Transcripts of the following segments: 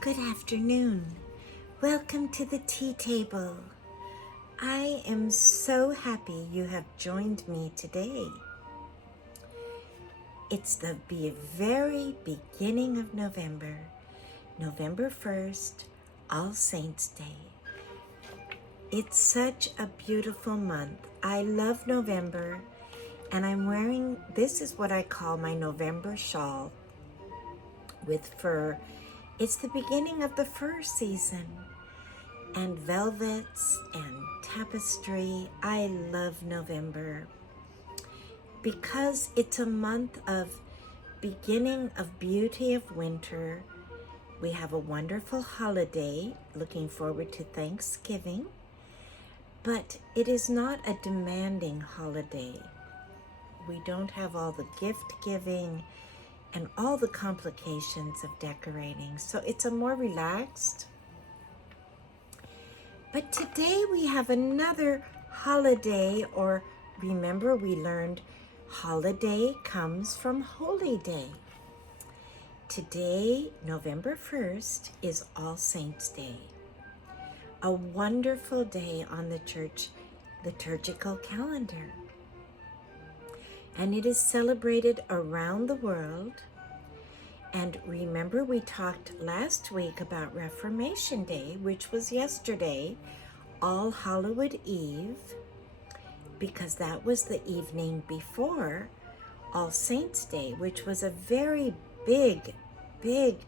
Good afternoon. Welcome to the tea table. I am so happy you have joined me today. It's the very beginning of November, November 1st, All Saints' Day. It's such a beautiful month. I love November, and I'm wearing, this is what I call my November shawl with fur. It's the beginning of the fur season, and velvets and tapestry. I love November because it's a month of beginning of beauty of winter. We have a wonderful holiday, looking forward to Thanksgiving, but it is not a demanding holiday. We don't have all the gift giving and all the complications of decorating. So it's a more relaxed. But today we have another holiday, or remember we learned holiday comes from holy day. Today, November 1st, is All Saints' Day. A wonderful day on the church liturgical calendar. And it is celebrated around the world. And remember, we talked last week about Reformation Day, which was yesterday, All Hallows Eve, because that was the evening before All Saints' Day, which was a very big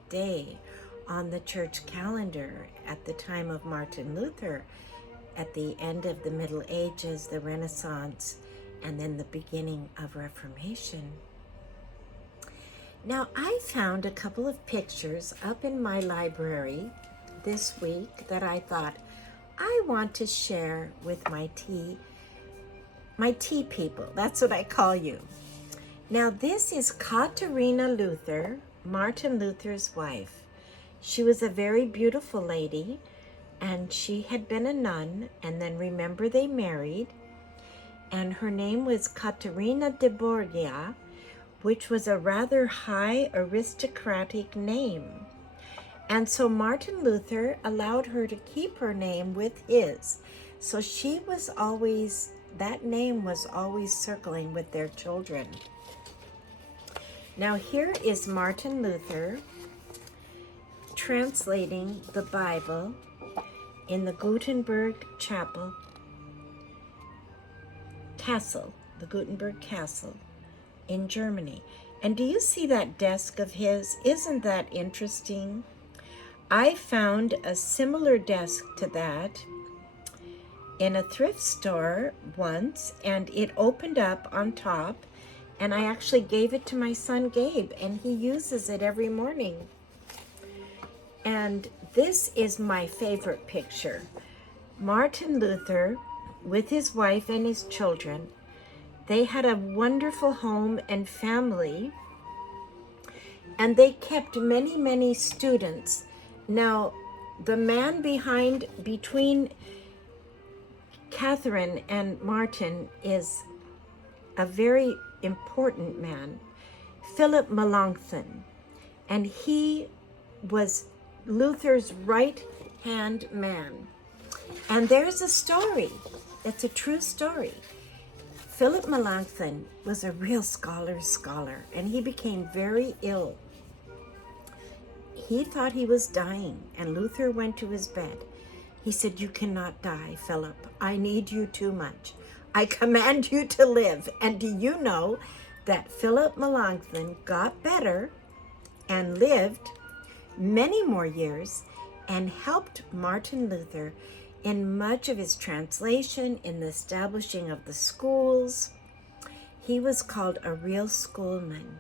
day on the church calendar at the time of Martin Luther, at the end of the Middle Ages, the Renaissance, and then the beginning of Reformation. Now, I found a couple of pictures up in my library this week that I thought I want to share with my tea people. That's what I call you. Now, this is Katharina Luther, Martin Luther's wife. She was a very beautiful lady, and she had been a nun, and then remember they married, and her name was Caterina de Borgia, which was a rather high aristocratic name. And so Martin Luther allowed her to keep her name with his. So she was always, that name was always circling with their children. Now here is Martin Luther translating the Bible in the Gutenberg Castle, the Gutenberg Castle in Germany. And do you see that desk of his? Isn't that interesting? I found a similar desk to that in a thrift store once, and it opened up on top, and I actually gave it to my son Gabe, and he uses it every morning. And this is my favorite picture. Martin Luther with his wife and his children. They had a wonderful home and family, and they kept many students. Now, the man between Catherine and Martin is a very important man, Philip Melanchthon, and he was Luther's right-hand man. And there's a story, it's a true story. Philip Melanchthon was a real scholar, and he became very ill. He thought he was dying, and Luther went to his bed. He said, "You cannot die, Philip. I need you too much. I command you to live." And do you know that Philip Melanchthon got better and lived many more years and helped Martin Luther in much of his translation, in the establishing of the schools. He was called a real schoolman,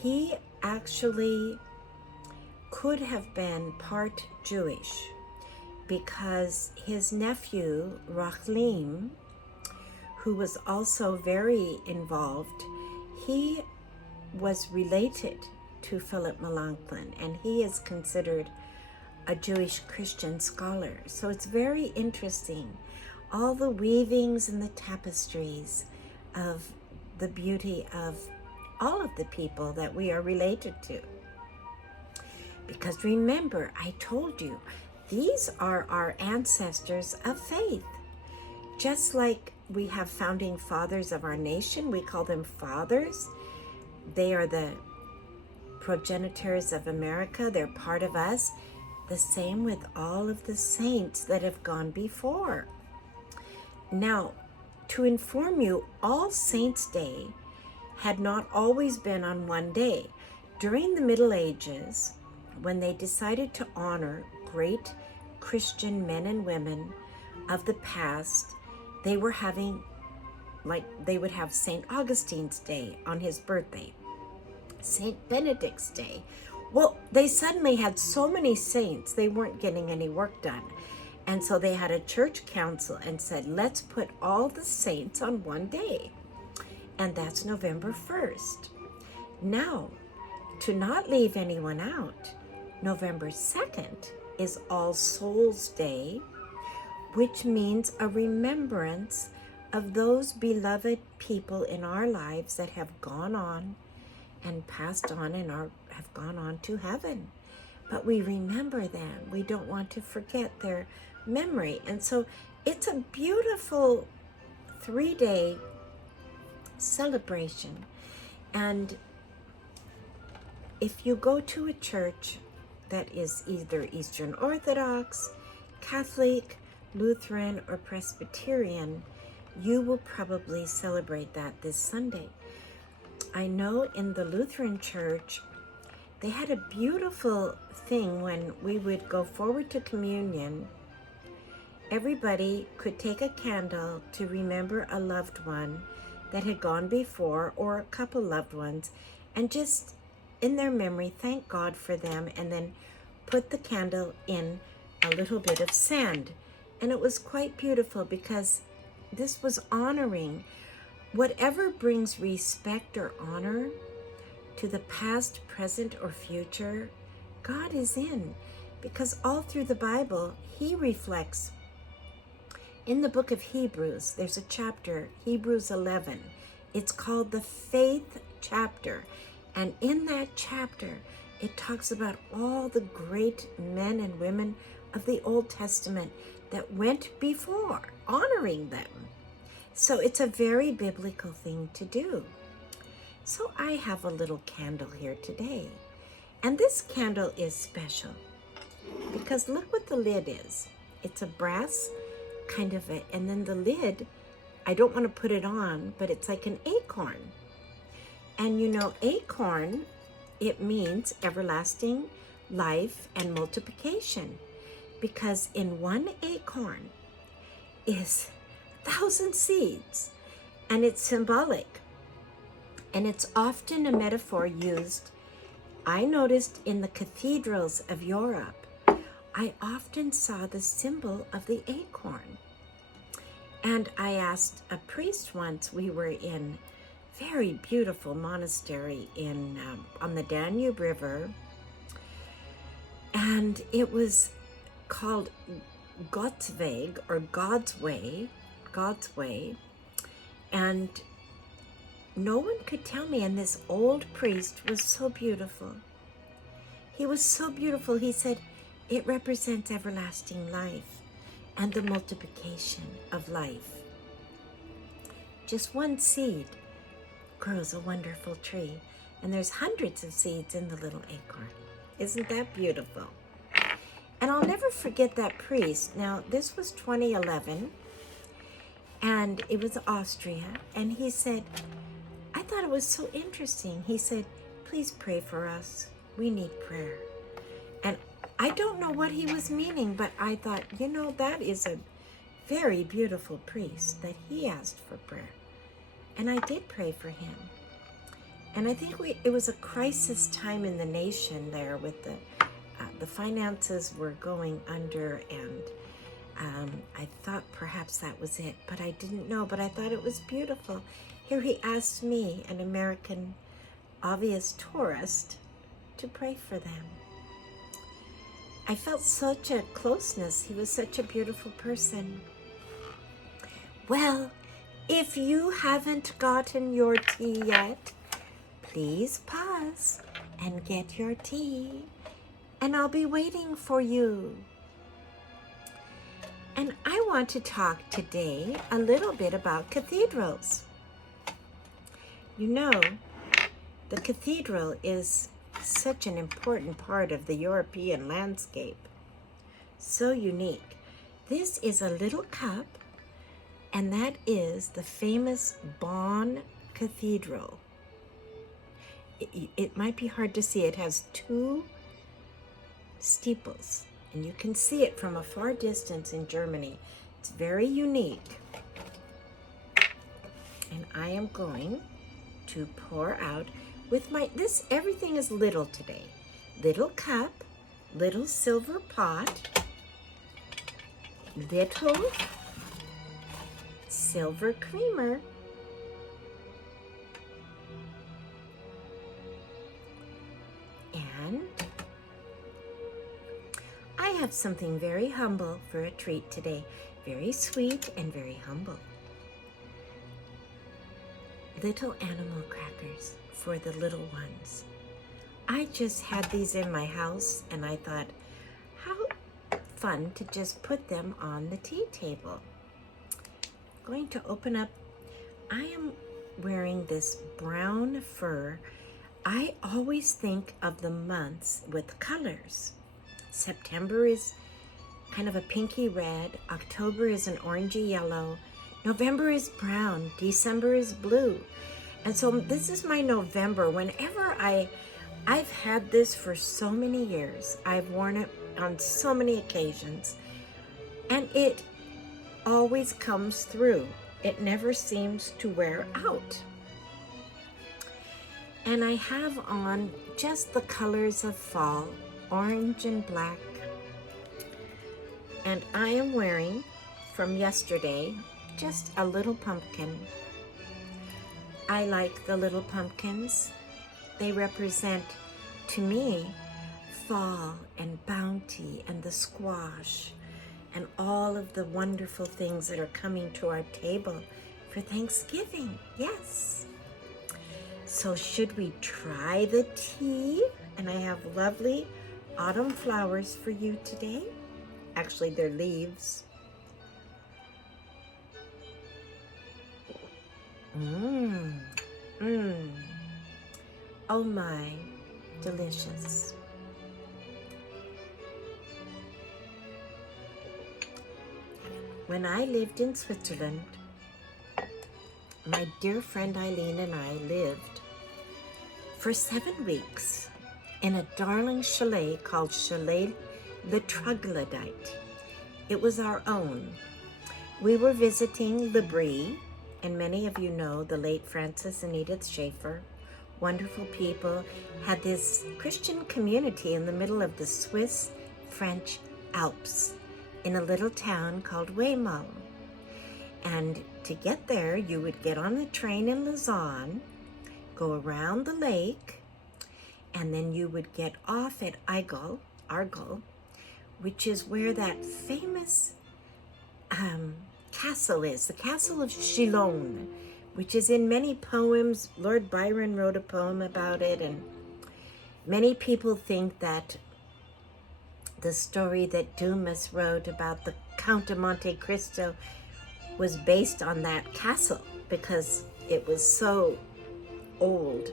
he actually could have been part Jewish because his nephew, Rachlim, who was also very involved, he was related to Philip Melanchthon, and he is considered a Jewish Christian scholar. So it's very interesting, all the weavings and the tapestries of the beauty of all of the people that we are related to. Because remember, I told you, these are our ancestors of faith. Just like we have founding fathers of our nation, we call them fathers. They are the progenitors of America. They're part of us. The same with all of the saints that have gone before. Now, to inform you, All Saints' Day had not always been on one day. During the Middle Ages, when they decided to honor great Christian men and women of the past, they were having, like, they would have St. Augustine's Day on his birthday, St. Benedict's Day. Well, they suddenly had so many saints, they weren't getting any work done. And so they had a church council and said, let's put all the saints on one day. And that's November 1st. Now, to not leave anyone out, November 2nd is All Souls Day, which means a remembrance of those beloved people in our lives that have gone on and passed on and have gone on to heaven. But we remember them. We don't want to forget their memory. And so it's a beautiful 3-day celebration. And if you go to a church that is either Eastern Orthodox, Catholic, Lutheran, or Presbyterian, you will probably celebrate that this Sunday. I know in the Lutheran Church, they had a beautiful thing when we would go forward to communion. Everybody could take a candle to remember a loved one that had gone before, or a couple loved ones, and just in their memory thank God for them, and then put the candle in a little bit of sand. And it was quite beautiful because this was honoring whatever brings respect or honor to the past, present, or future. God is in, because all through the Bible, he reflects. In the book of Hebrews, there's a chapter, Hebrews 11. It's called the faith chapter. And in that chapter, it talks about all the great men and women of the Old Testament that went before, honoring them. So it's a very biblical thing to do. So I have a little candle here today. And this candle is special because look what the lid is. It's a brass kind of and then the lid, I don't want to put it on, but it's like an acorn. And you know, acorn, it means everlasting life and multiplication, because in one acorn is 1,000 seeds, and it's symbolic. And it's often a metaphor used, I noticed in the cathedrals of Europe, I often saw the symbol of the acorn. And I asked a priest once, we were in very beautiful monastery in on the Danube River, and it was called Gottesweg, or God's Way, and no one could tell me, and this old priest was so beautiful. He was so beautiful. He said, it represents everlasting life and the multiplication of life. Just one seed grows a wonderful tree, and there's hundreds of seeds in the little acorn. Isn't that beautiful? And I'll never forget that priest. Now, this was 2011, and it was Austria, and he said, I thought it was so interesting. He said, please pray for us. We need prayer. And I don't know what he was meaning, but I thought, you know, that is a very beautiful priest that he asked for prayer. And I did pray for him. And I think it was a crisis time in the nation there with the finances were going under, and I thought perhaps that was it, but I didn't know, but I thought it was beautiful. Here he asked me, an American obvious tourist, to pray for them. I felt such a closeness. He was such a beautiful person. Well, if you haven't gotten your tea yet, please pause and get your tea. and I'll be waiting for you. And I want to talk today a little bit about cathedrals. You know, the cathedral is such an important part of the European landscape. So unique. This is a little cup, and that is the famous Bonn Cathedral. It might be hard to see. It has two steeples, and you can see it from a far distance in Germany. It's very unique. And I am going to pour out with everything is little today. Little cup, little silver pot, little silver creamer, and I have something very humble for a treat today. Very sweet and very humble. Little animal crackers for the little ones. I just had these in my house and I thought, how fun to just put them on the tea table. I'm going to open up. I am wearing this brown fur. I always think of the months with colors. September is kind of a pinky red. October is an orangey yellow. November is brown. December is blue. And so this is my November. Whenever I've had this for so many years. I've worn it on so many occasions. And it always comes through. It never seems to wear out. And I have on just the colors of fall, orange and black. And I am wearing, from yesterday, just a little pumpkin. I like the little pumpkins. They represent, to me, fall and bounty and the squash and all of the wonderful things that are coming to our table for Thanksgiving. Yes. So should we try the tea? And I have lovely autumn flowers for you today. Actually, they're leaves. Oh my, delicious. When I lived in Switzerland, my dear friend Eileen and I lived for 7 weeks in a darling chalet called Chalet Le Troglodyte. It was our own. We were visiting Abri, and many of you know the late Francis and Edith Schaefer. Wonderful people, had this Christian community in the middle of the Swiss-French Alps in a little town called Weimar. And to get there, you would get on the train in Lausanne, go around the lake, and then you would get off at Argol, which is where that famous castle is, the Castle of Chillon, which is in many poems. Lord Byron wrote a poem about it, and many people think that the story that Dumas wrote about the Count of Monte Cristo was based on that castle because it was so old.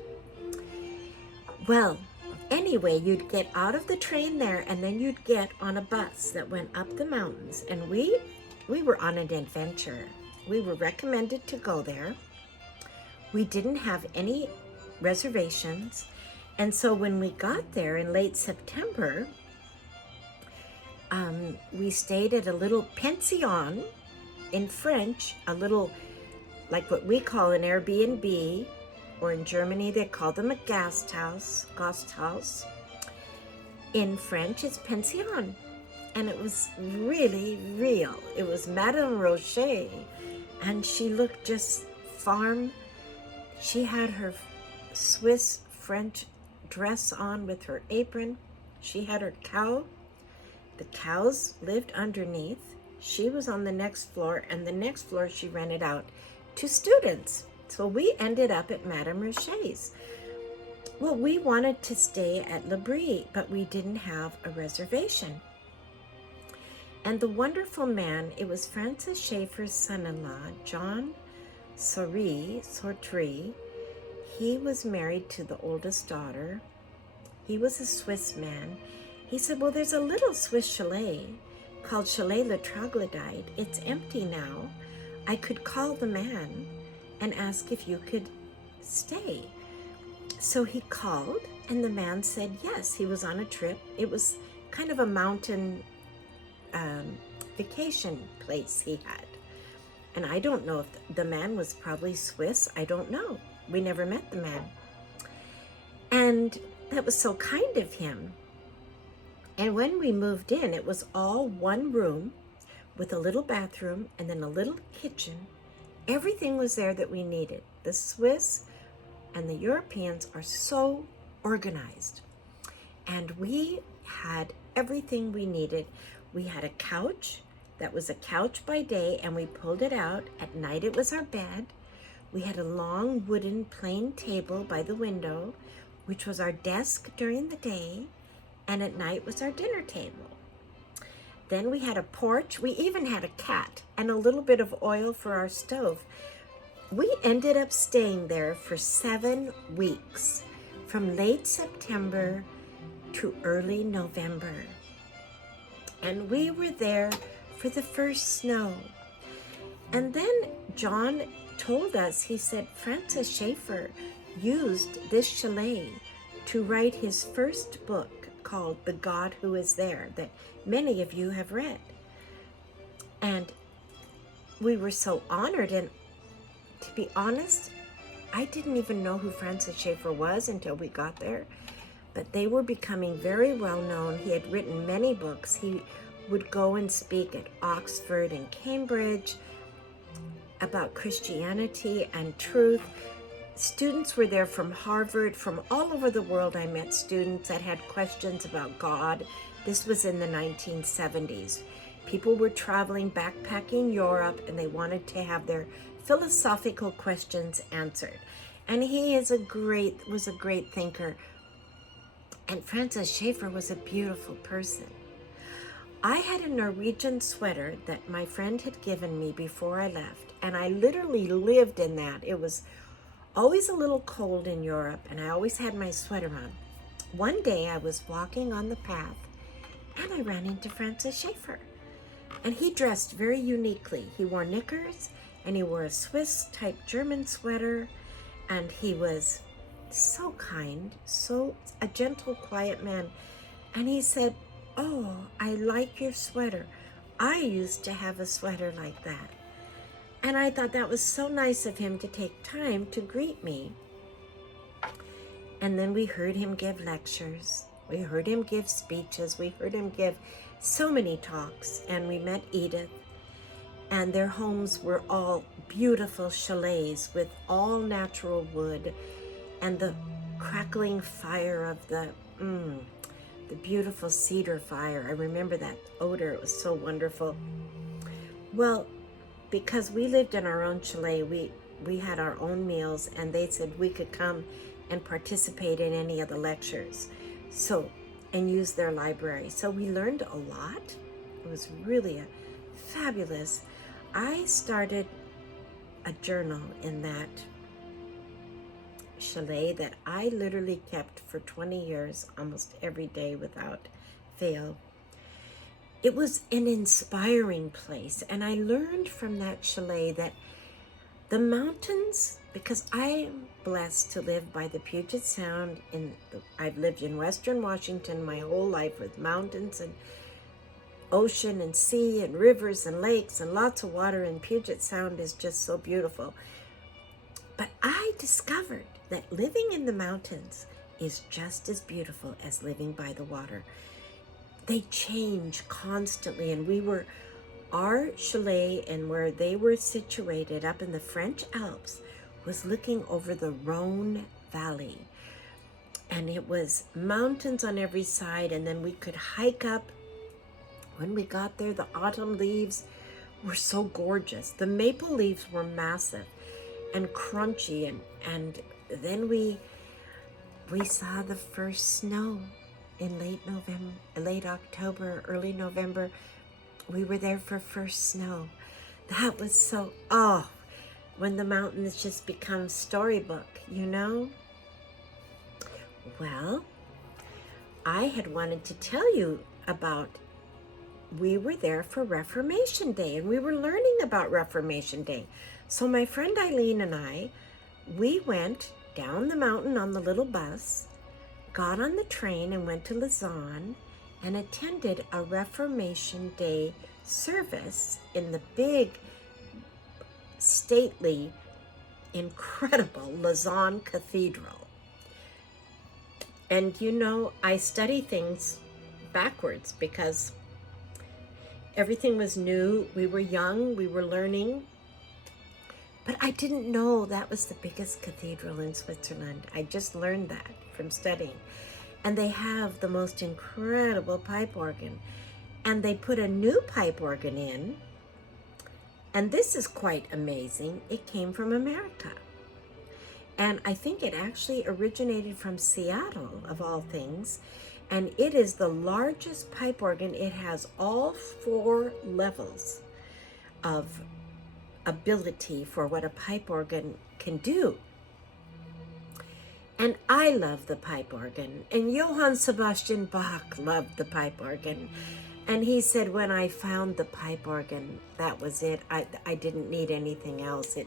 Well, anyway, you'd get out of the train there and then you'd get on a bus that went up the mountains, and we were on an adventure. We were recommended to go there. We didn't have any reservations, and so when we got there in late September, we stayed at a little pension, in French, a little, like what we call an Airbnb, or in Germany they call them a Gasthaus. In French it's pension, and it was really real. It was Madame Rocher, and she looked just farm. She had her Swiss French dress on with her apron. She had her cow. The cows lived underneath. She was on the next floor, and the next floor she rented out to students. So we ended up at Madame Rocher's. Well, we wanted to stay at L'Abri, but we didn't have a reservation. And the wonderful man, it was Francis Schaeffer's son-in-law, John Sortry. He was married to the oldest daughter. He was a Swiss man. He said, well, there's a little Swiss chalet called Chalet Le Troglodyte. It's empty now. I could call the man and ask if you could stay. So he called, and the man said yes. He was on a trip. It was kind of a mountain vacation place he had. And I don't know if the man was probably Swiss. I don't know. We never met the man. And that was so kind of him. And when we moved in, it was all one room with a little bathroom and then a little kitchen. Everything was there that we needed. The Swiss and the Europeans are so organized. And we had everything we needed. We had a couch that was a couch by day, and we pulled it out. At night, it was our bed. We had a long wooden plain table by the window, which was our desk during the day, and at night was our dinner table. Then we had a porch. We even had a cat and a little bit of oil for our stove. We ended up staying there for 7 weeks, from late September to early November. And we were there for the first snow. And then John told us, he said, Francis Schaeffer used this chalet to write his first book called The God Who Is There, that many of you have read. And we were so honored. And to be honest, I didn't even know who Francis Schaeffer was until we got there. But they were becoming very well known. He had written many books. He would go and speak at Oxford and Cambridge about Christianity and truth. Students were there from Harvard, from all over the world. I met students that had questions about God. This was in the 1970s. People were traveling, backpacking Europe, and they wanted to have their philosophical questions answered. And he was a great thinker. And Francis Schaeffer was a beautiful person. I had a Norwegian sweater that my friend had given me before I left, and I literally lived in that. It was always a little cold in Europe, and I always had my sweater on. One day I was walking on the path, and I ran into Francis Schaeffer. And he dressed very uniquely. He wore knickers, and he wore a Swiss-type German sweater, and he was so kind, so a gentle, quiet man. And he said, oh, I like your sweater. I used to have a sweater like that. And I thought that was so nice of him to take time to greet me. And then we heard him give lectures. We heard him give speeches. We heard him give so many talks. And we met Edith. And their homes were all beautiful chalets with all natural wood and the crackling fire of the beautiful cedar fire. I remember that odor. It was so wonderful. Well, because we lived in our own chalet, we had our own meals, and they said we could come and participate in any of the lectures, and use their library. So we learned a lot. It was really fabulous. I started a journal in that chalet that I literally kept for 20 years, almost every day without fail. It was an inspiring place, and I learned from that chalet that the mountains, because I'm blessed to live by the Puget Sound. I've lived in Western Washington my whole life with mountains and ocean and sea and rivers and lakes and lots of water, and Puget Sound is just so beautiful. But I discovered that living in the mountains is just as beautiful as living by the water. They change constantly, and our chalet and where they were situated up in the French Alps was looking over the Rhone Valley. And it was mountains on every side, and then we could hike up. When we got there, the autumn leaves were so gorgeous. The maple leaves were massive and crunchy, and then we we saw the first snow in late October, early November. We were there for first snow. That was so, when the mountains just become storybook, you know? Well, I had wanted to tell you about, we were there for Reformation Day, and we were learning about Reformation Day. So my friend Eileen and I, we went down the mountain on the little bus, got on the train and went to Lausanne and attended a Reformation Day service in the big, stately, incredible Lausanne Cathedral. And you know, I study things backwards because everything was new. We were young, we were learning. But I didn't know that was the biggest cathedral in Switzerland. I just learned that from studying. And they have the most incredible pipe organ. And they put a new pipe organ in. And this is quite amazing. It came from America. And I think it actually originated from Seattle, of all things. And it is the largest pipe organ. It has all 4 levels of ability for what a pipe organ can do. And I love the pipe organ. And Johann Sebastian Bach loved the pipe organ. And he said, when I found the pipe organ, that was it. I didn't need anything else.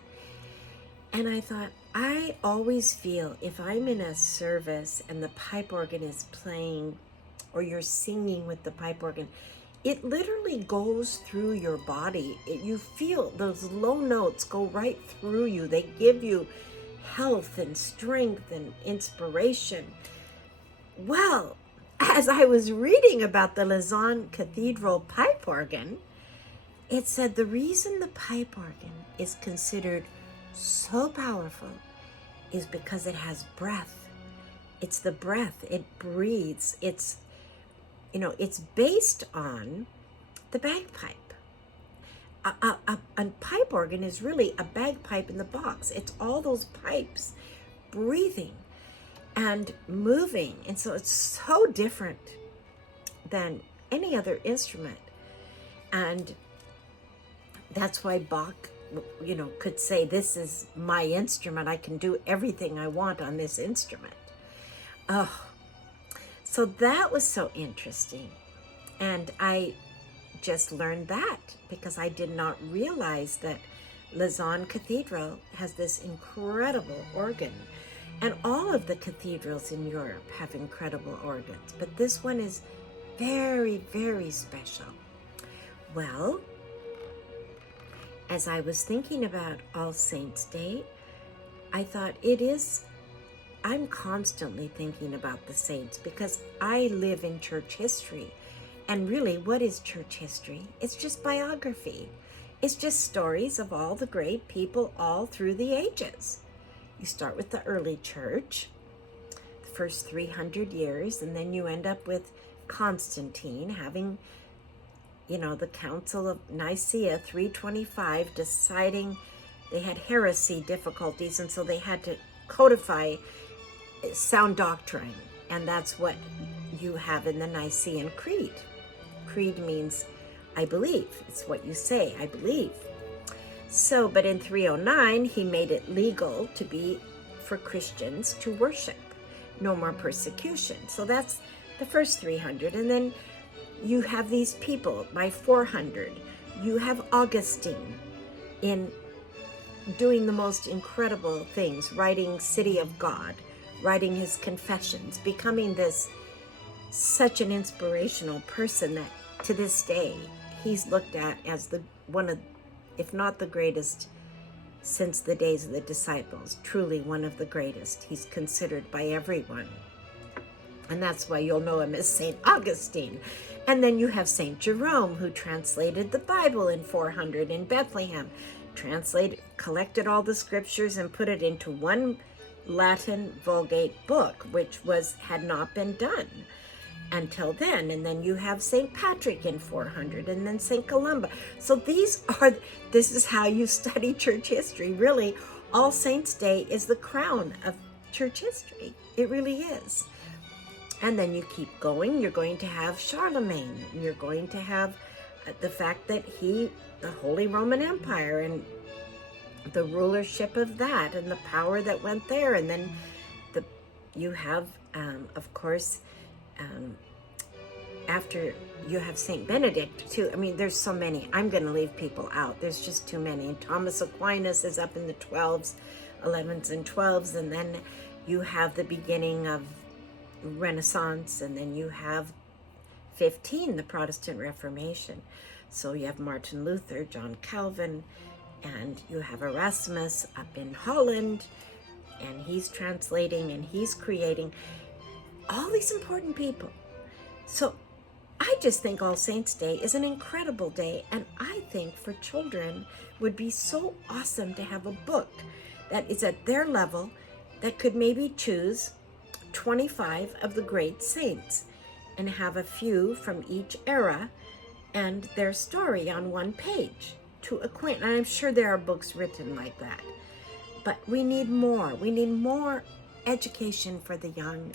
And I thought, I always feel if I'm in a service and the pipe organ is playing, or you're singing with the pipe organ, it literally goes through your body. You feel those low notes go right through you. They give you health and strength and inspiration. Well, as I was reading about the Lausanne Cathedral pipe organ, it said the reason the pipe organ is considered so powerful is because it has breath. It's the breath. It breathes. It's based on the bagpipe. A pipe organ is really a bagpipe in the box. It's all those pipes breathing and moving. And so it's so different than any other instrument. And that's why Bach, could say, this is my instrument. I can do everything I want on this instrument. So that was so interesting. And I just learned that because I did not realize that Lausanne Cathedral has this incredible organ. And all of the cathedrals in Europe have incredible organs, but this one is very, very special. Well, as I was thinking about All Saints' Day, I thought I'm constantly thinking about the saints because I live in church history. And really, what is church history? It's just biography. It's just stories of all the great people all through the ages. You start with the early church, the first 300 years, and then you end up with Constantine having, the Council of Nicaea 325 deciding they had heresy difficulties, and so they had to codify sound doctrine, and that's what you have in the Nicene Creed. Creed means I believe. It's what you say, I believe. So, but in 309, he made it legal for Christians to worship. No more persecution. So that's the first 300. And then you have these people by 400. You have Augustine in doing the most incredible things, writing City of God, writing his Confessions, becoming such an inspirational person that to this day, he's looked at as one of, if not the greatest since the days of the disciples, truly one of the greatest. He's considered by everyone. And that's why you'll know him as St. Augustine. And then you have St. Jerome, who translated the Bible in 400 in Bethlehem, collected all the scriptures and put it into one Latin Vulgate book, which had not been done until then. And then you have St. Patrick in 400, and then St. Columba. So this is how you study church history. Really, All Saints' Day is the crown of church history. It really is. And then you keep going, you're going to have Charlemagne, and you're going to have the fact that the Holy Roman Empire and the rulership of that and the power that went there. And then you have, of course, after you have Saint Benedict too. I mean, there's so many. I'm going to leave people out. There's just too many. And Thomas Aquinas is up in the 12s, 11s and 12s. And then you have the beginning of Renaissance. And then you have 15, the Protestant Reformation. So you have Martin Luther, John Calvin, and you have Erasmus up in Holland. And he's translating and he's creating all these important people. So I just think All Saints' Day is an incredible day, and I think for children would be so awesome to have a book that is at their level that could maybe choose 25 of the great saints and have a few from each era and their story on one page to acquaint. And I'm sure there are books written like that, but we need more. We need more education for the young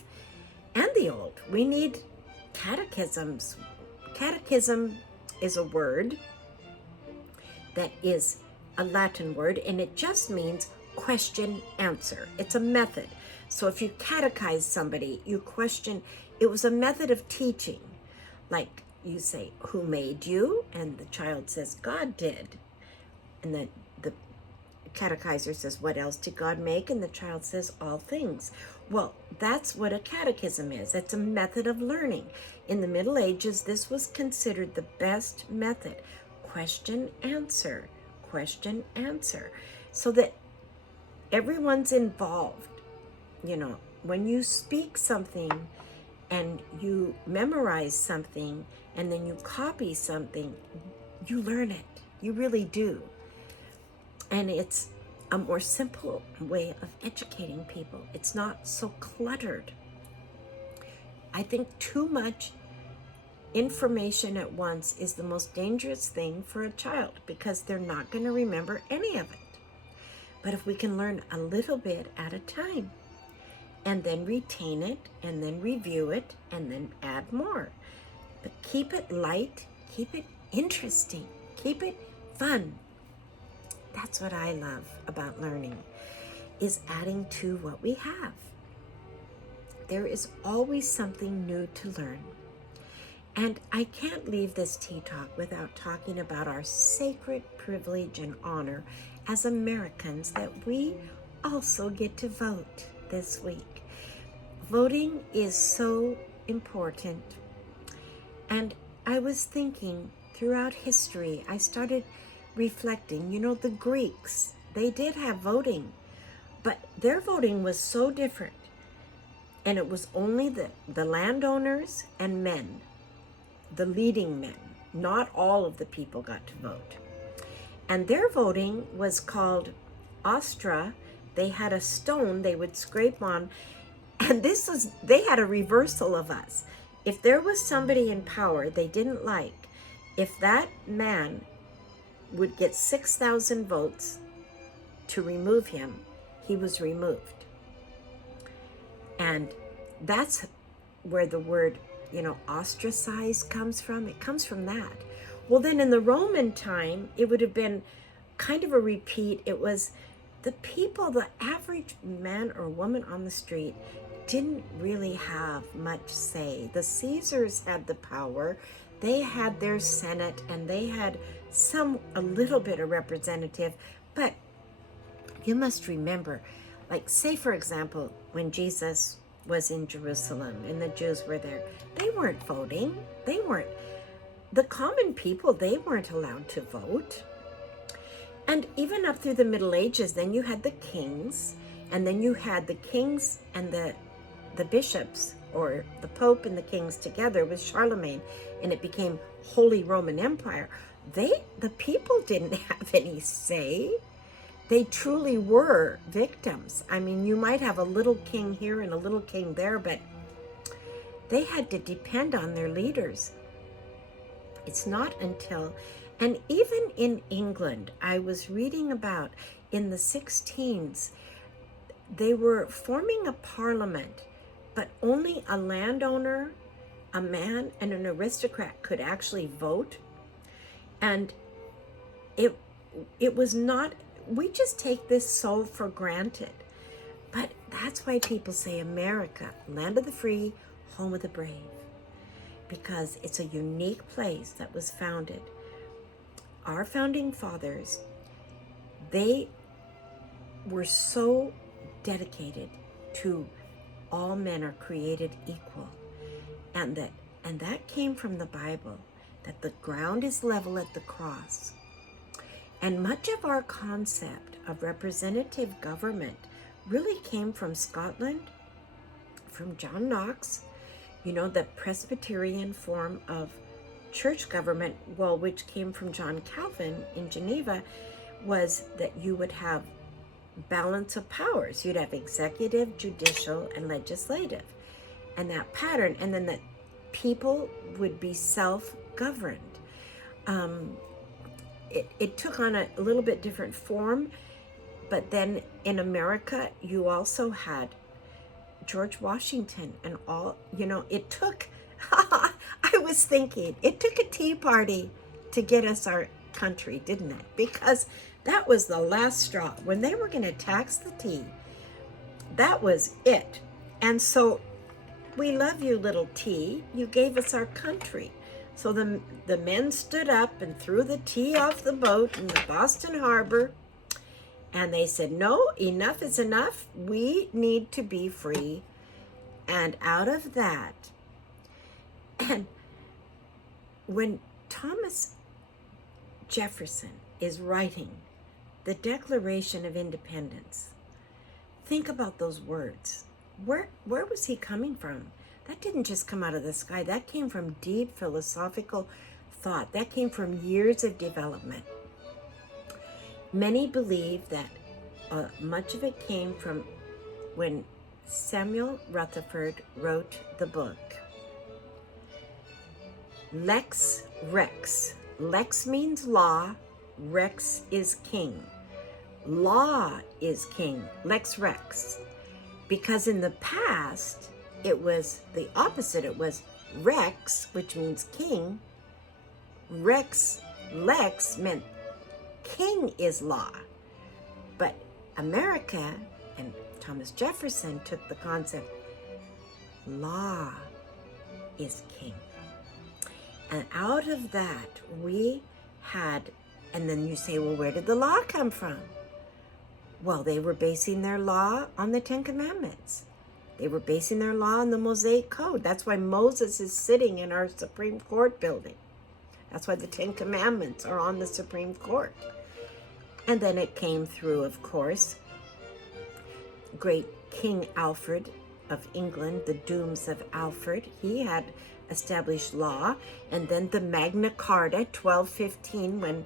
and the old. We need catechisms. Catechism is a word that is a Latin word, and it just means question answer. It's a method. So if you catechize somebody, you question. It was a method of teaching. Like you say, who made you? And the child says, God did. And the catechizer says, what else did God make? And the child says, all things. Well, that's what a catechism is. It's a method of learning. In the Middle Ages, this was considered the best method. Question, answer, so that everyone's involved. You know, when you speak something and you memorize something and then you copy something, you learn it. You really do. And it's a more simple way of educating people. It's not so cluttered. I think too much information at once is the most dangerous thing for a child because they're not going to remember any of it. But if we can learn a little bit at a time and then retain it and then review it and then add more. But keep it light, keep it interesting, keep it fun. That's what I love about learning, is adding to what we have. There is always something new to learn. And I can't leave this tea talk without talking about our sacred privilege and honor as Americans that we also get to vote this week. Voting is so important. And I was thinking throughout history, I started reflecting, you know, the Greeks, they did have voting, but their voting was so different. And it was only the landowners and men, the leading men. Not all of the people got to vote. And their voting was called ostra. They had a stone they would scrape on. And they had a reversal of us. If there was somebody in power they didn't like, if that man would get 6,000 votes to remove him, he was removed. And that's where the word, you know, ostracize comes from. It comes from that. Well, then in the Roman time, it would have been kind of a repeat. It was the people, the average man or woman on the street didn't really have much say. The Caesars had the power. They had their Senate and they had a little bit of representative, but you must remember, like say for example, when Jesus was in Jerusalem and the Jews were there, they weren't voting. The common people, they weren't allowed to vote. And even up through the Middle Ages, then you had the kings, and then you had the kings and the bishops, or the Pope and the kings together with Charlemagne, and it became Holy Roman Empire. The people didn't have any say. They truly were victims. I mean, you might have a little king here and a little king there, but they had to depend on their leaders. It's not until, and even in England, I was reading about in the 16s, they were forming a parliament, but only a landowner, a man, and an aristocrat could actually vote. And it was not, we just take this so for granted. But that's why people say America, land of the free, home of the brave, because it's a unique place that was founded. Our founding fathers, they were so dedicated to all men are created equal, and that came from the Bible, that the ground is level at the cross. And much of our concept of representative government really came from Scotland, from John Knox, the Presbyterian form of church government, which came from John Calvin in Geneva, was that you would have balance of powers. You'd have executive, judicial, and legislative. And that pattern, and then that people would be self-governed. It took on a little bit different form, but then in America, you also had George Washington and all, it took, I was thinking, it took a tea party to get us our country, didn't it? Because that was the last straw. When they were going to tax the tea, that was it. And so, we love you, little tea. You gave us our country. So the men stood up and threw the tea off the boat in the Boston Harbor. And they said, no, enough is enough. We need to be free. And out of that, and when Thomas Jefferson is writing the Declaration of Independence, think about those words. Where was he coming from? That didn't just come out of the sky. That came from deep philosophical thought. That came from years of development. Many believe that much of it came from when Samuel Rutherford wrote the book. Lex Rex. Lex means law. Rex is king. Law is king. Lex Rex. Because in the past, it was the opposite. It was Rex, which means king. Lex meant king is law. But America and Thomas Jefferson took the concept, law is king. And out of that, we had, and then you say, well, where did the law come from? Well, they were basing their law on the Ten Commandments. They were basing their law on the Mosaic Code. That's why Moses is sitting in our Supreme Court building. That's why the Ten Commandments are on the Supreme Court. And then it came through, of course, great King Alfred of England, the Dooms of Alfred. He had established law. And then the Magna Carta, 1215, when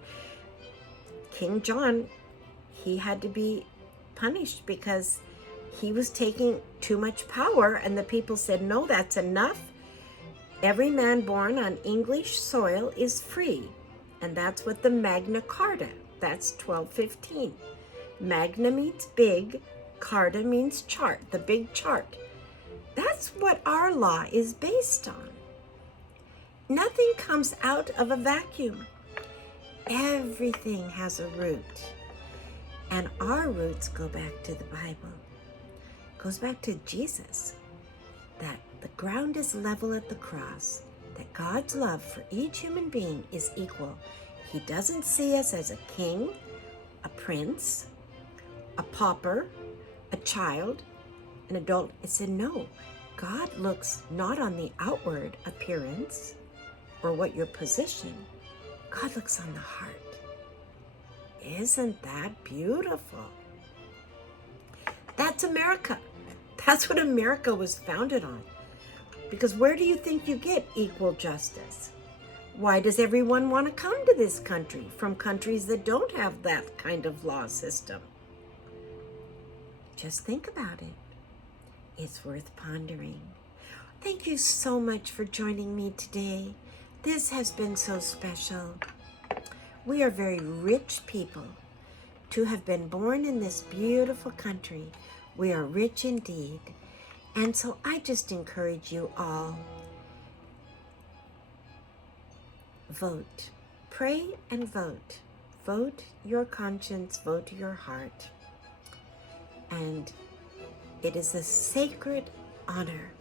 King John, he had to be punished because he was taking too much power, and the people said, no, that's enough. Every man born on English soil is free. And that's what the Magna Carta, that's 1215. Magna means big, Carta means chart, the big chart. That's what our law is based on. Nothing comes out of a vacuum. Everything has a root. And our roots go back to the Bible. It goes back to Jesus. That the ground is level at the cross. That God's love for each human being is equal. He doesn't see us as a king, a prince, a pauper, a child, an adult. It said, no, God looks not on the outward appearance or what your position. God looks on the heart. Isn't that beautiful? That's America. That's what America was founded on. Because where do you think you get equal justice? Why does everyone want to come to this country from countries that don't have that kind of law system? Just think about it. It's worth pondering. Thank you so much for joining me today. This has been so special. We are very rich people to have been born in this beautiful country We are rich indeed. And so I just encourage you all, vote. Pray and vote. Vote your conscience, vote your heart. And it is a sacred honor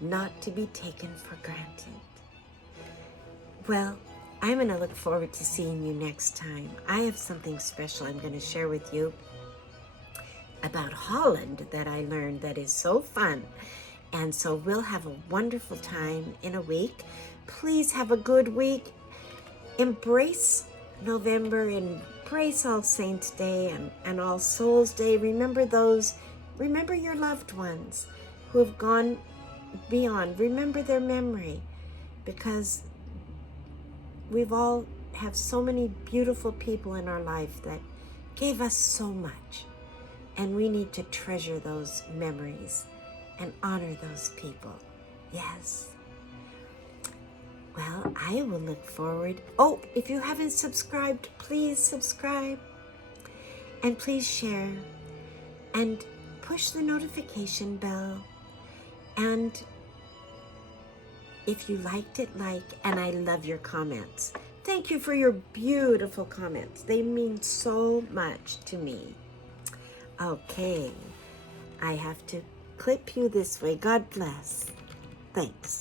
not to be taken for granted. Well, I'm going to look forward to seeing you next time. I have something special I'm going to share with you about Holland that I learned that is so fun. And so we'll have a wonderful time in a week. Please have a good week. Embrace November, embrace All Saints Day and All Souls Day. Remember your loved ones who have gone beyond. Remember their memory, because we've all have so many beautiful people in our life that gave us so much. And we need to treasure those memories and honor those people. Yes. Well, I will look forward. Oh, if you haven't subscribed, please subscribe. And please share. And push the notification bell. And if you liked it, and I love your comments. Thank you for your beautiful comments. They mean so much to me. Okay, I have to clip you this way. God bless. Thanks.